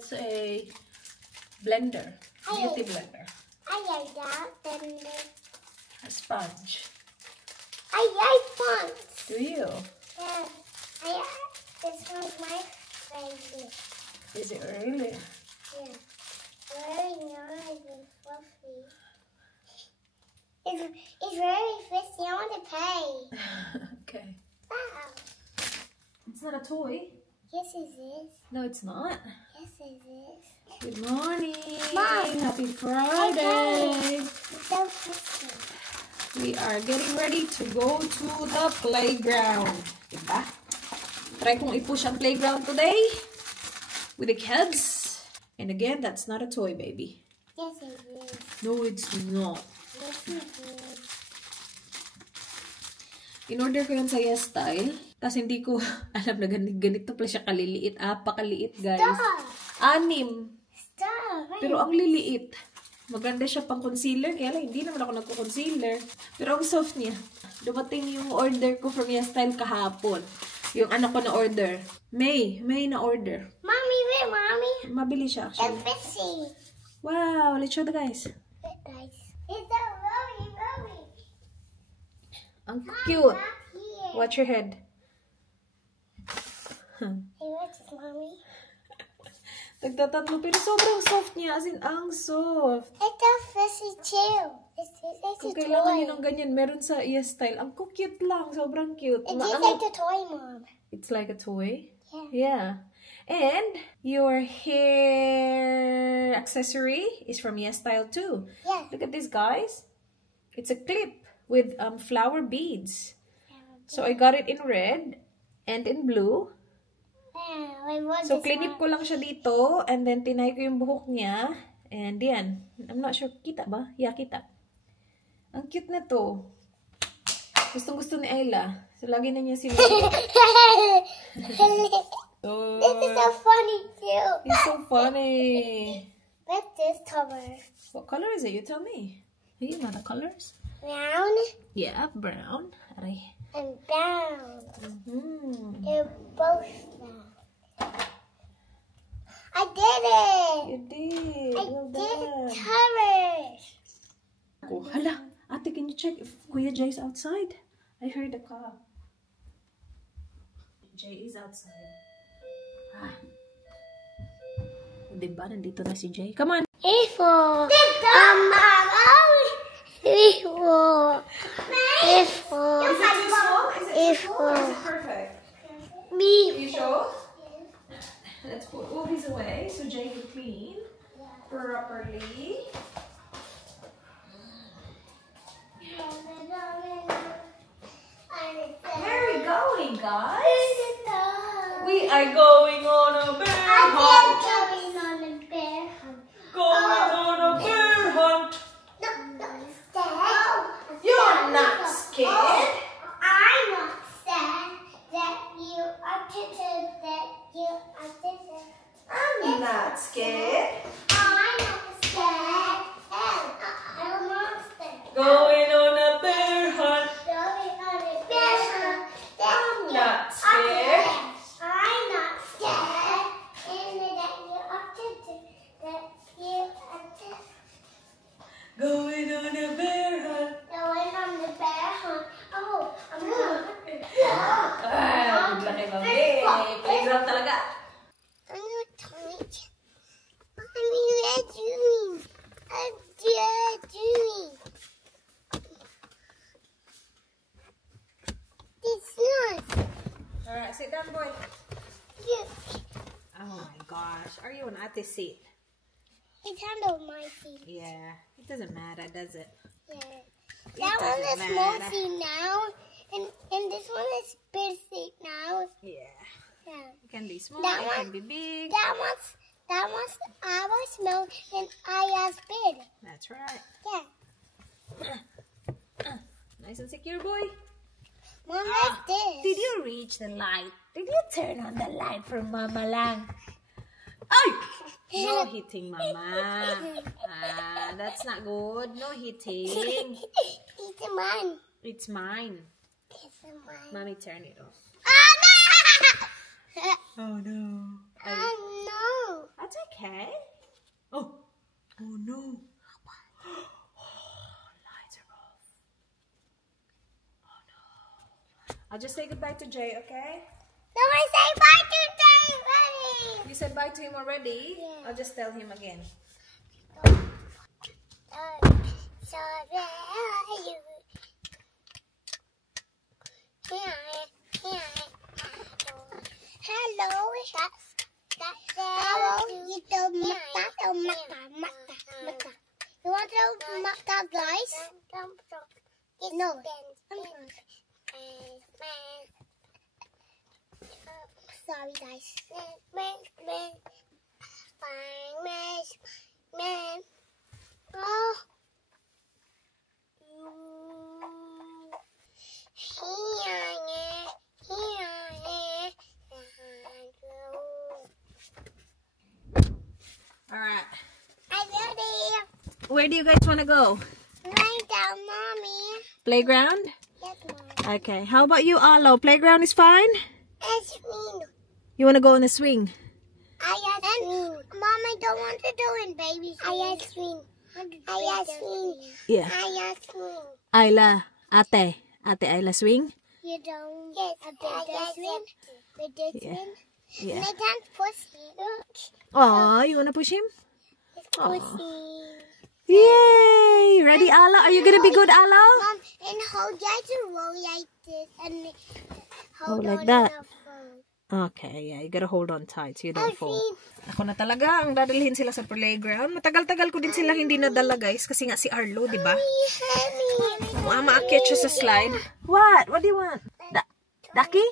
It's a blender. Beauty blender. I like that blender. A sponge. I like sponge. Do you? Yeah. This one's my favorite. Is it really? Yeah. Very nice and fluffy. It's very fishy. I want to play. Okay. Wow. It's not a toy. Yes, it is. No, it's not. Yes, it is. Good morning. Mom. Happy Friday. It's so fishy. We are getting ready to go to the playground. Diba? Try kong i-push ang playground today with the kids. And again, that's not a toy, baby. Yes, it is. No, it's not. Yes, it is. In-order ko yan sa YesStyle. Kasi hindi ko alam na ganito pala siya kaliliit. Pakaliit, guys. Stop. 6. Stop. Pero ang liliit. Maganda siya pang concealer. Kaya lang, hindi naman ako nagko-concealer. Pero ang soft niya. Dumating yung order ko from YesStyle kahapon. Yung anak ko na order. May na order. Mommy, wait, Mommy. Mabili siya It's actually. fishy. Wow, let's show the guys. Wait, guys. It's a Rory. Ang cute. Up here. Watch your head. Hey, what's this, Mommy? Tagtatatlo pero sobrang soft niya. As in, ang soft. It's a fishy too. It's Kung a kailangan toy. nyo ng ganyan, meron sa YesStyle. Ang cute lang. Sobrang cute. It's just like a toy, Mom. It's like a toy? Yeah. Yeah. And your hair accessory is from YesStyle too. Yeah. Look at this, guys. It's a clip with flower beads. So I got it in red and in blue. So clinip ko lang siya dito and then tinay ko yung buhok niya. And yan. I'm not sure. Kita ba? Yeah, kita. Ang cute na to. Gustong-gusto ni Ayla. So lagi na niya sinuot. This is so funny too. It's so funny. What's this color? What color is it? You tell me. You know the colors? Brown Yeah, brown. Aray. and brown. Mm-hmm. They're both brown. I did it! You did. I Well did done. colors. Oh, hala. Ate, can you check if Kuya Jay is outside? I heard a car. Jay is outside. Ah. Diba? Nandito na si Jay. Come on. A4. A4. A4. A4. Perfect. Me. You sure? Let's put all these away so Jay can clean properly. Where are we going, guys? We are going on a bear hunt. Going on a bear hunt. Going on a bear hunt. You're not scared. I'm not sad that you are tempted, that you are tempted. I'm not scared. I'm not scared. I'm a monster. Going on a bear hunt. Going on a bear hunt. I'm not scared. I'm not scared. And that you are tempted, that you are tempted. Going on a bear hunt. Going on the bear hunt. Oh, I'm going. Ah, laki ng playground talaga. I'm not tired. Mommy, what are you doing? I'm just doing. It's not. Alright, sit down, boy. Look, Oh my gosh. Are you on Ate's seat? it's under my feet. Yeah. It doesn't matter, does it? Yeah. It That one's a doesn't small matter. seat now, and this one is big seat now. Yeah. Yeah. It can be small, That it can one- be big. That one's our small, and I was big. That's right. Yeah. Nice and secure, boy. Mom, what's this? Did you reach the light? Did you turn on the light for Mama lang? Ay! No hitting, Mama. That's not good. No hitting. It's mine. It's mine. It's mine. Mommy, turn it off. Oh no! Oh no. Oh no! That's okay. Oh. Oh no. Lights are off. Oh no. I'll just say goodbye to Jay, okay? No, I say bye to Jay already. You said bye to him already? Yeah. I'll just tell him again. Hello, you want to mata, guys? No. Sorry, guys. Oh. Alright. I'm ready. Where do you guys want to go? Right down, Mommy. Playground? Yes, Mom. Okay. How about you, Alo? Playground is fine? It's me. You want to go on the swing? I swing. Mom, I don't want to do it, baby. I swing. I swing. Yeah. I swing. Ayla. Ate. Ate Ayla swing? You don't. Yes. I swing. We did Yeah. swing. Yeah. And I can't push him. Aw, you want to push him? It's pushing. Yay! Ready, Alo? Are you going to be good, Alo? Mom, and hold that to roll like this and hold like on that. enough phone. Okay, yeah. You gotta hold on tight so you don't fall. see. Ako na talaga ang dadalhin sila sa playground. Matagal-tagal ko din sila hindi nadala, guys. Kasi nga si Arlo, di ba? Maakyat siya sa slide. What? What do you want? Ducky?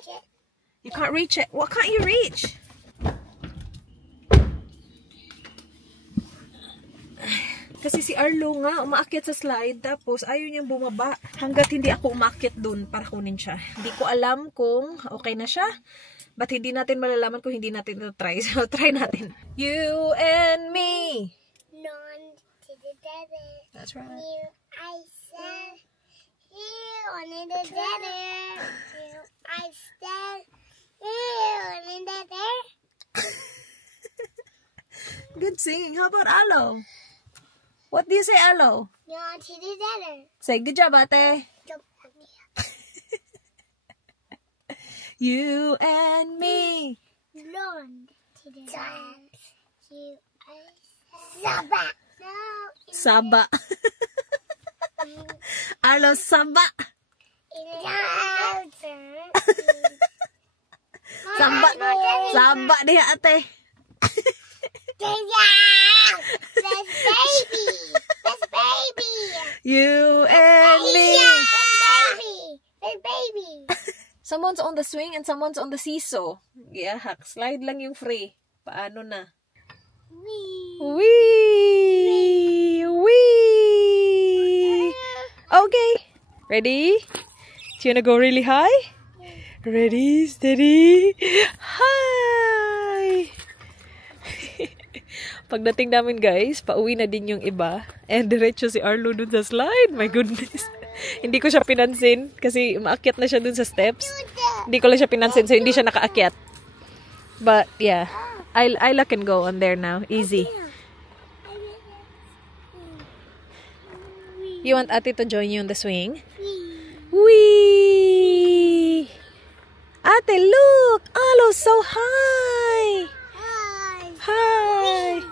You can't reach it. What can't you reach? Kasi si Arlo nga, umaakyat sa slide, tapos ayaw niyang bumaba hanggat hindi ako umaakyat dun para kunin siya. Hindi ko alam kung okay na siya, but hindi natin malalaman kung hindi natin ito try. So, try natin. You and me. Non to the devil. That's right. You, I said, here on the devil. You, I said, here on the devil. Good singing. How about Alo? What do you say, Alo? Non to the devil. Say, good job, ate. You and me. Non to the devil. You, I said, Saba. No. Saba. Alo, saba. Saba. Saba dia, ate. That's baby. That's baby. You and me. That's baby. Someone's on the swing and someone's on the seesaw. Yeah, slide lang yung free. Paano na? Wee! Wee! Okay. Ready? Do you wanna go really high? Ready, steady, high! Pagdating namin, guys, pauwi na din yung iba. And diretso si Arlo dun sa slide. My goodness. Hindi ko siya pinansin kasi umaakyat na siya dun sa steps. Hindi ko lang siya pinansin so hindi siya nakaakyat. But yeah, Ayla can go on there now. Easy. You want Ate to join you on the swing? Wee! Ate, look! Arlo's so high! Hi!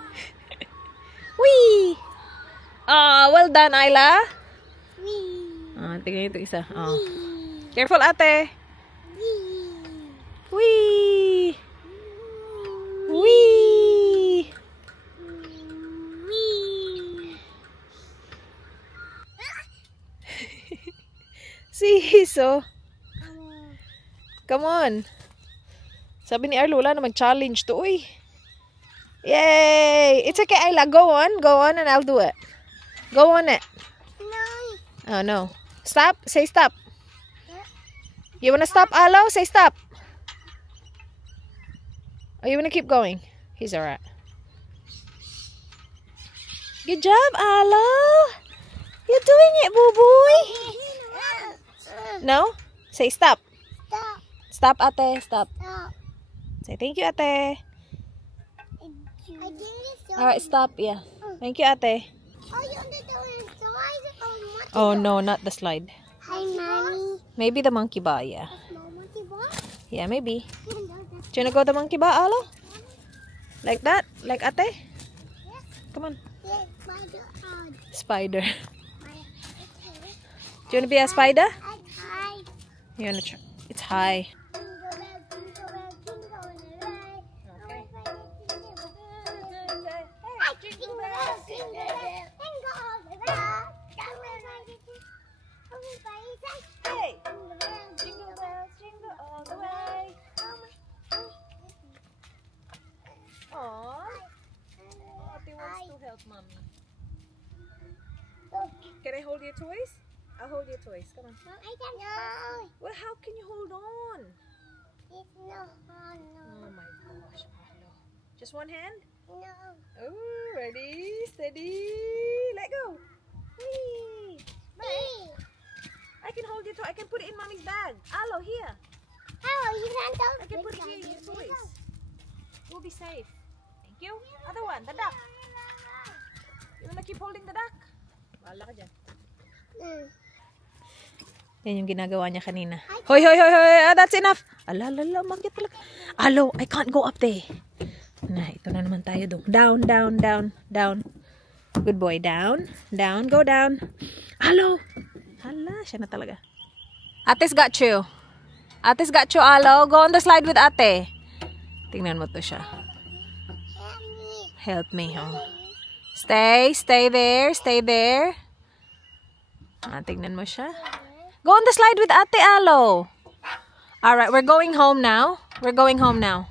Wee! Ah, well done, Ayla. Tingnan ito isa. Oh. Careful, ate. Wee! Wee! Siso. Come on. Sabi ni Arlo, wala na mag-challenge to, uy. Yay! It's okay, Ayla. Go on, and I'll do it. Go on it. No. Oh, no. Stop. Say stop. You wanna stop, Alo? Say stop. Oh, you wanna keep going? He's alright. Good job, Alo. You're doing it, boo-boy. No? Say stop. Stop. Stop, ate. Stop. Stop. Say thank you, ate. I Alright, stop. Yeah. Thank you, ate. Oh, you want to do it slide? Oh, no, not the slide. Hi, Mommy. Maybe the monkey bar, yeah. Small monkey bar? Yeah, maybe. Do you wanna go the monkey bar, Alo? Like that? Like ate? Come on. Yeah, spider on. Spider. Do you wanna be a spider? Hi. You wanna try? It's high. Mommy. Can I hold your toys? I'll hold your toys. Come on. No, I don't know. Well, how can you hold on? It's no. Oh my gosh, Arlo. Just one hand? No. Oh, ready, steady, let go. Whee! Hey. I can hold your toy. I can put it in Mommy's bag. Arlo, here. Oh, you can't I can put it here in your toys. We'll be safe. Thank you. Other one, the duck. You wanna keep holding the duck? Bahala ka dyan. Yan yung ginagawa niya kanina. Hoy, hoy, hoy, hoy. Ah, that's enough. Ala, manggit talaga. Alo, I can't go up there. Na, ito na naman tayo doon. Down, down, down, down. Good boy. Down, down, go down. Alo. Hala, siya na talaga. Ate's got you. Ate's got you, Alo. Go on the slide with ate. Tingnan mo to siya. Help me, oh. Stay there, stay there. Ah, tingnan mo siya. Go on the slide with Ate Alo. Alright, we're going home now. We're going home now.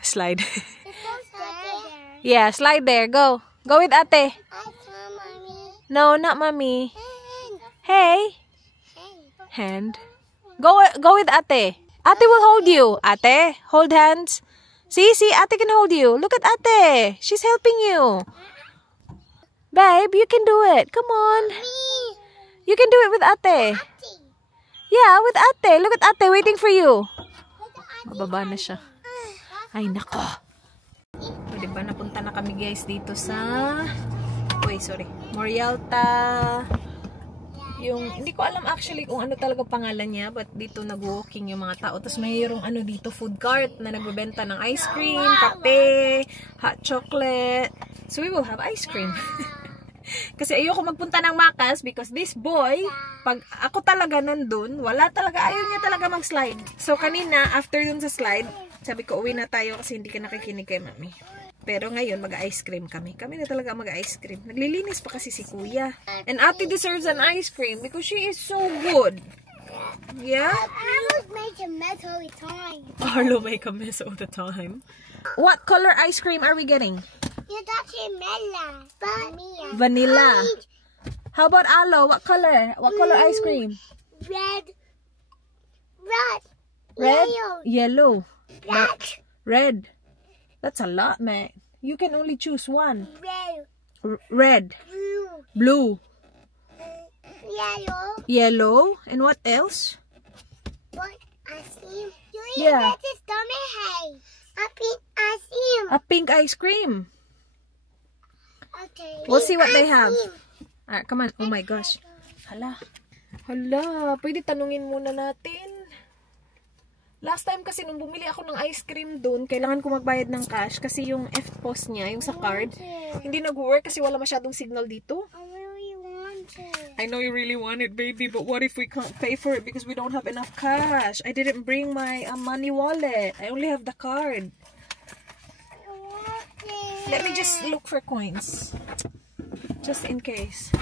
Slide. Yeah, slide there. Go. Go with Ate. No, not Mommy. Hey. Hand. Go with Ate. Ate will hold you. Ate, hold hands. See, Ate can hold you. Look at Ate. She's helping you. Babe, you can do it. Come on. You can do it with Ate. Yeah, with Ate. Look at Ate waiting for you. Mababa na siya. Ay, nako. O, diba, napunta na kami guys dito sa... Wait, sorry. Morialta. Yung, hindi ko alam actually kung ano talaga pangalan niya, but dito nag-walking yung mga tao. Tapos mayroong ano dito, food cart na nagbebenta ng ice cream, kape, hot chocolate. So we will have ice cream. Kasi ayoko magpunta ng Macas because this boy, pag ako talaga nandun, wala talaga, ayaw niya talaga mag-slide. So kanina, after dun sa slide, sabi ko, uwi na tayo kasi hindi ka nakikinig kay Mami. Pero ngayon, mag-ice cream kami. Kami na talaga mag-ice cream. Naglilinis pa kasi si Kuya. And Ate deserves an ice cream because she is so good. Yeah? Arlo make a mess all the time. Arlo make a mess all the time. What color ice cream are we getting? You're touching Mela. Vanilla. How about Arlo? What color? What color ice cream? Red. Red? Yellow. Black. Red. That's a lot, man. You can only choose one. Red. Red. Blue. Yellow. Yellow. And what else? What? Ice cream. Yeah. That is tummy hay. A pink ice cream. A pink ice cream. Okay. We'll see what they have. Alright, come on. Oh my gosh. Hala. Pwede tanungin muna natin. Last time kasi nung bumili ako ng ice cream doon, kailangan ko magbayad ng cash kasi yung FPOS niya, yung sa card, hindi nag-work kasi wala masyadong signal dito. I really want it. I know you really want it, baby, but what if we can't pay for it because we don't have enough cash? I didn't bring my money wallet. I only have the card. I want it. Let me just look for coins. Just in case.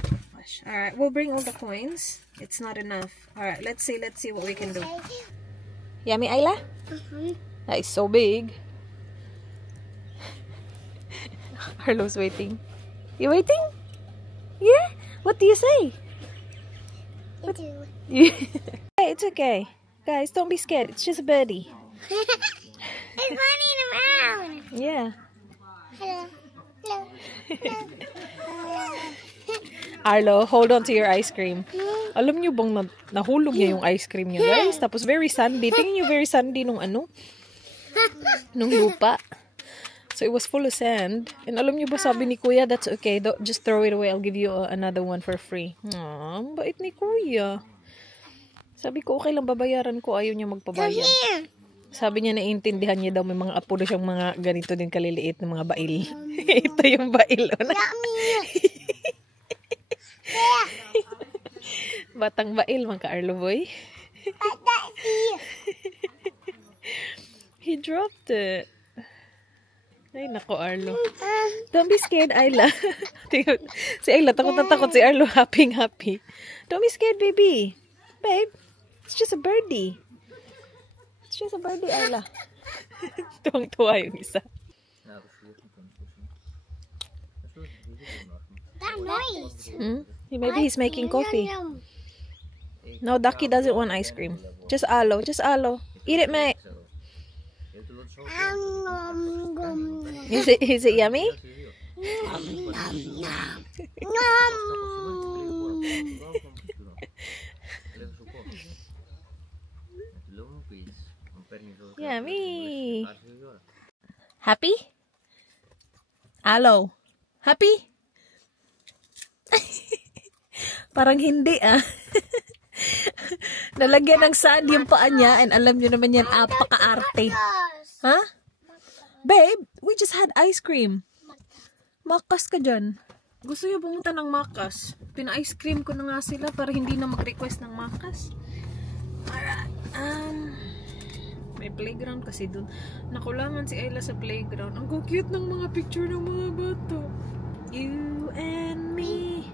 Alright, we'll bring all the coins. It's not enough. Alright, let's see what we can do. Yummy, Ayla? That is so big. Arlo's waiting. You waiting? Yeah? What do you say? Hey, it's okay. Guys, don't be scared. It's just a birdie. It's running around. Yeah. Hello. Arlo, hold on to your ice cream. Alam niyo bang nahulog niya yung ice cream niya, guys? Tapos very sandy. Tingin niyo very sandy nung ano? Nung lupa. So it was full of sand. And alam niyo ba, sabi ni Kuya, that's okay. Just throw it away. I'll give you another one for free. Aww, bait ni Kuya. Sabi ko, okay lang, babayaran ko. Ayaw niya magpabayad. Sabi niya, naiintindihan niya daw, may mga apo daw siyang mga ganito din kaliliit na mga bail. Ito yung bail. Batang bail, mga ka-Arlo boy. He dropped it. Ay, nako, Arlo. Don't be scared, Ayla. Si Ayla, takot na takot. Si Arlo, happy. Don't be scared, baby. Babe, it's just a birdie. It's just a birdie, Ayla. Tuwang-tuwa yung isa. That noise. Maybe he's making coffee. No, Ducky doesn't want ice cream. Just aloe. Eat it, mate. Is it yummy? Yummy. Happy? Aloe. Happy? Parang hindi Nalagyan ng sand yung paa niya, and alam niyo naman yan, apaka-arte. Huh? Babe, we just had ice cream. Makas ka dyan. Gusto niyo pumunta ng Makas? Pina-ice cream ko na nga sila para hindi na mag-request ng Makas. Alright. May playground kasi dun. Nakulangan si Ayla sa playground. Ang cute ng mga picture ng mga bata. You and me.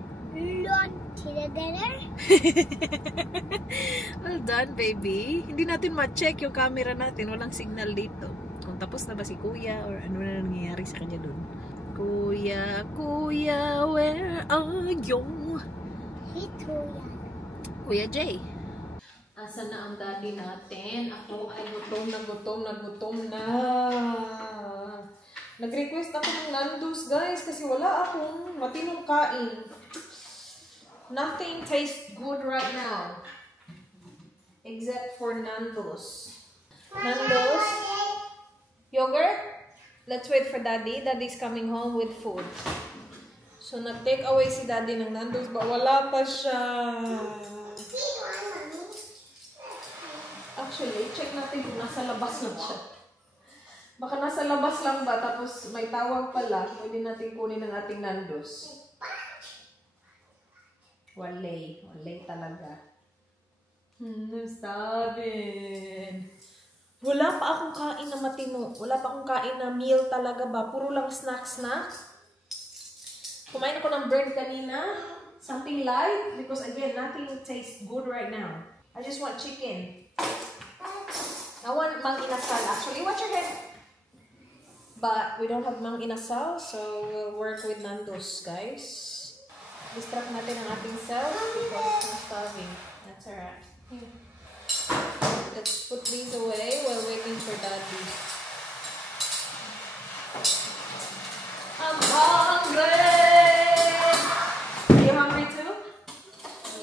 Well done, baby. Hindi natin ma-check yung camera natin. Walang signal dito. Kung tapos na ba si Kuya or ano na nangyayari sa kanya dun. Kuya, where are you? Hey, Kuya. Kuya Jay. Asa na ang daddy natin? Ako ay gutom na. Nag-request ako ng Nando's, guys, kasi wala akong matinong kain. Nothing tastes good right now. Except for Nando's. Nando's. Yogurt? Let's wait for Daddy. Daddy's coming home with food. So, nag-take away si Daddy ng Nando's, but wala pa siya. Actually, check natin kung nasa labas lang siya. Baka nasa labas lang ba, tapos may tawag pala, pwede natin kunin ang ating Nando's. Walay talaga. Sabin. Wala pa akong kain na matino. Wala pa akong kain na meal talaga ba. Puro lang snack. Kumain ako ng bread kanina. Something light. Because again, nothing tastes good right now. I just want chicken. I want mang inasal. Actually, watch your head. But we don't have mang inasal, so we'll work with Nando's, guys. Distract natin ang ating self because we're starving. That's alright. Here. Let's put these away while waiting for Daddy. I'm hungry! You hungry too?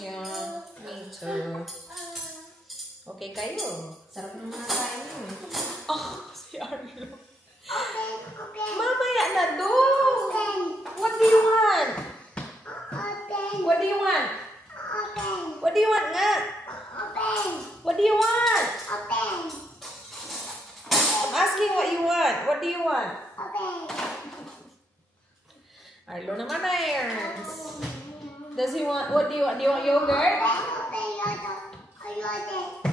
Yeah, me too. Okay kayo. Sarap naman na kain yun. Oh, si Arlo. Mamaya na do! What do you want? What do you want? What do you want nga? What do you want? I'm asking what you want. What do you want? Arlo naman na Ernst. Does he want, what do you want? Do you want yogurt?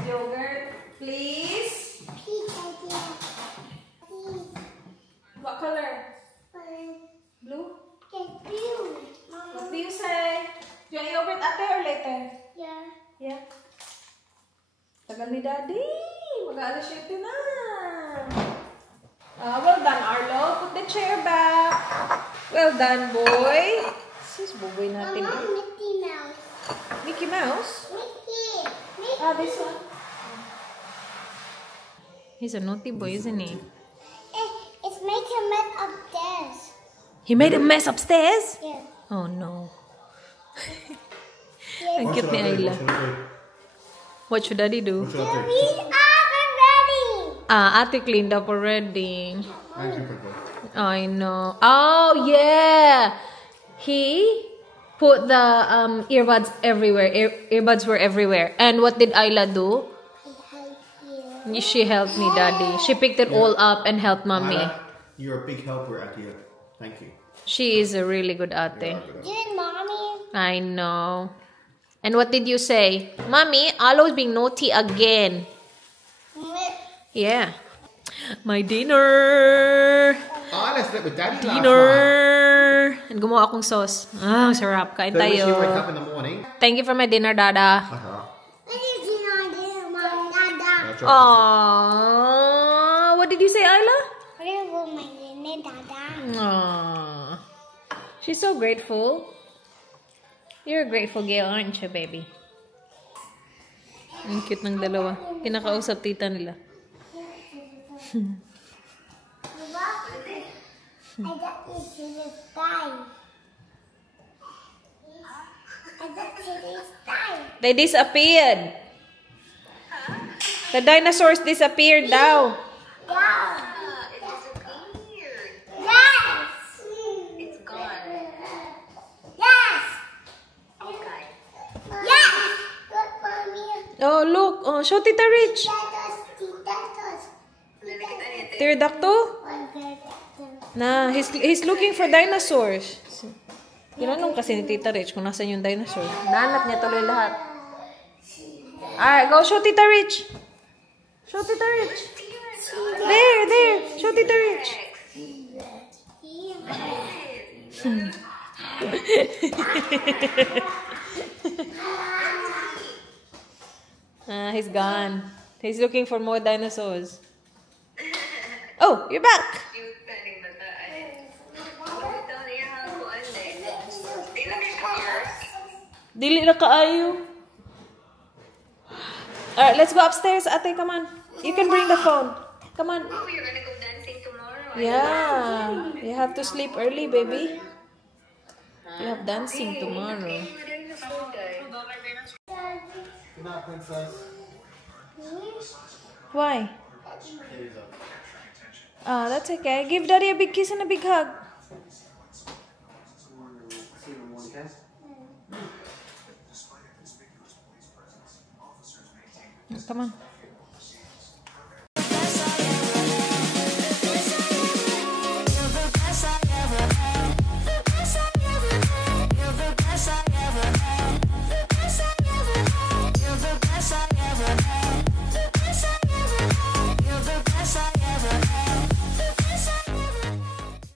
Yogurt, please? What color? Blue? What do you say? Do you want yogurt ate or later? Yeah. Tagal ni Daddy. Mag-aalas 7 na. Well done, Arlo. Put the chair back. Well done, boy. Sis, boy natin. Mickey Mouse. Mickey Mouse? Mickey. This one. He's a naughty boy, isn't he? It's making a mess upstairs. He made a mess upstairs? Yeah. Oh no. Ang cute ni Ayla. What should Daddy do? We are ready. Ate cleaned up already. I know. Oh, yeah. He put the earbuds everywhere. Earbuds were everywhere. And what did Ayla do? She helped me, Daddy. She picked it all up and helped Mommy. Ayla, you're a big helper, Ate. Thank you. She is a really good ate. Did Mommy? I know. And what did you say? Mommy, always being naughty again. Yeah. My dinner. Oh, let's sleep with Daddy last Dinner. And gumawa akong sauce. Ah, sarap. Kain night. So when tayo. she wake up in the morning. Thank you for my dinner, Dada. What did you not do, Mom? Dada. Aww. What did you say, Ayla? What did you do, my dinner, Dada? Aww. She's so grateful. You're a grateful girl, aren't you, baby? Ang cute ng dalawa. Kinakausap tita nila. I got to see the sky. I got to see the sky. They disappeared. The dinosaurs disappeared daw. Yeah. It disappeared. Yes. It's gone. Yes. Okay. Yes. Look, Mommy. Oh, look. Oh, show Tita Rich. Titos. Pterodactyl? Na, he's looking for dinosaurs. Tinanong kasi ni Tita Rich kung nasan yung dinosaur. Nahanap niya tuloy lahat. Alright, go show Tita Rich. Show Tita Rich. There. Show Tita Rich. He's gone. He's looking for more dinosaurs. Oh, you're back. Dili na kaayo. Alright, let's go upstairs, ate. Come on. You can bring the phone. Come on. Oh, you're gonna go dancing tomorrow. Yeah. You have to sleep early, baby. You have dancing tomorrow. Good night, princess. Why? That's okay. Give Daddy a big kiss and a big hug. See you in the morning, okay? Come on.